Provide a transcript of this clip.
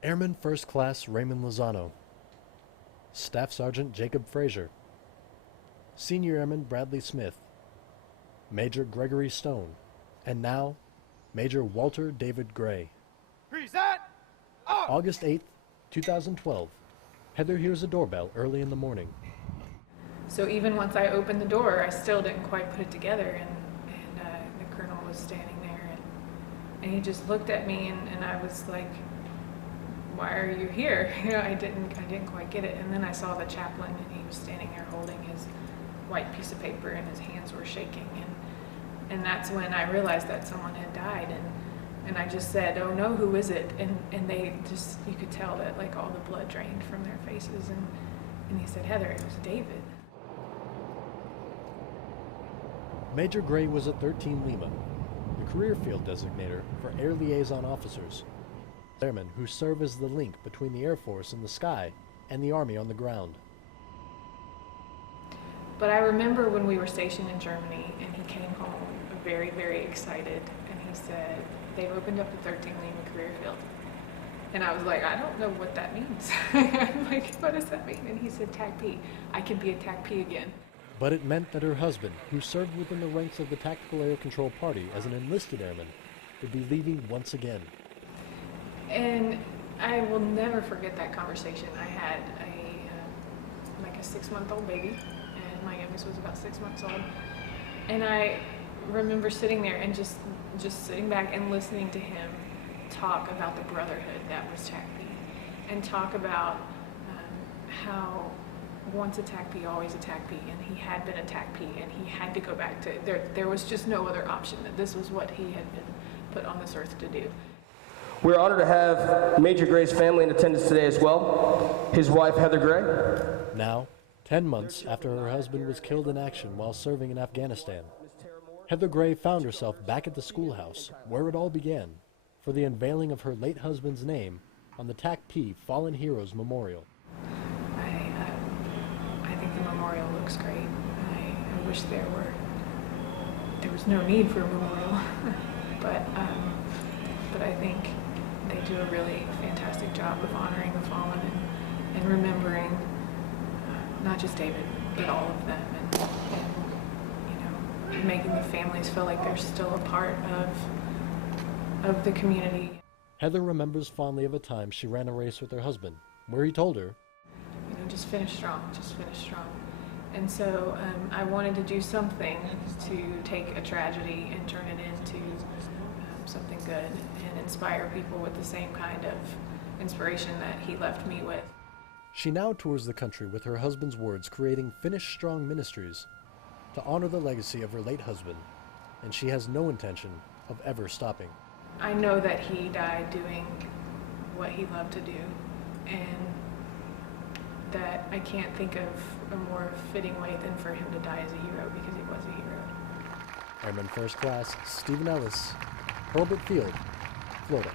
Airman First Class Raymond Lozano, Staff Sergeant Jacob Frazier, Senior Airman Bradley Smith, Major Gregory Stone, and now, Major Walter David Gray. Present! Up! August 8th, 2012. Heather hears a doorbell early in the morning. So even once I opened the door, I still didn't quite put it together, and the colonel was standing there, and he just looked at me, and I was like, "Why are you here?" You know, I didn't quite get it. And then I saw the chaplain, and he was standing there holding his white piece of paper, and his hands were shaking, and that's when I realized that someone had died, and I just said, "Oh no, who is it?" And they just, you could tell that like all the blood drained from their faces, and he said, "Heather, it was David." Major Gray was at 13 Lima, the career field designator for Air Liaison Officers, airmen who serve as the link between the Air Force in the sky and the Army on the ground. But I remember when we were stationed in Germany, and he came home very, very excited, and he said, "They've opened up the 13 Lima career field." And I was like, "I don't know what that means." I'm like, "What does that mean?" And he said, "TACP. I can be a TACP again." But it meant that her husband, who served within the ranks of the Tactical Air Control Party as an enlisted airman, would be leaving once again. And I will never forget that conversation. I had a 6-month-old baby, and my youngest was about 6 months old. And I remember sitting there and just sitting back and listening to him talk about the brotherhood that was TACP, and talk about how once a TACP, always a TACP, and he had been a TACP, and he had to go back to, there was just no other option, that this was what he had been put on this earth to do. We're honored to have Major Gray's family in attendance today as well. His wife, Heather Gray. Now, 10 months after her husband was killed in action while serving in Afghanistan, Heather Gray found herself back at the schoolhouse where it all began for the unveiling of her late husband's name on the TACP Fallen Heroes Memorial. I think the memorial looks great. I wish there was no need for a memorial, but I think they do a really fantastic job of honoring the fallen and remembering not just David, but all of them, and you know, making the families feel like they're still a part of the community. Heather remembers fondly of a time she ran a race with her husband, where he told her, "You know, just finish strong, just finish strong." And so I wanted to do something to take a tragedy and turn it into something good and inspire people with the same kind of inspiration that he left me with. She now tours the country with her husband's words, creating Finish Strong Ministries to honor the legacy of her late husband, and she has no intention of ever stopping. I know that he died doing what he loved to do, and that I can't think of a more fitting way than for him to die as a hero, because he was a hero. Airman First Class Stephen Ellis, Hurlburt Field, Florida.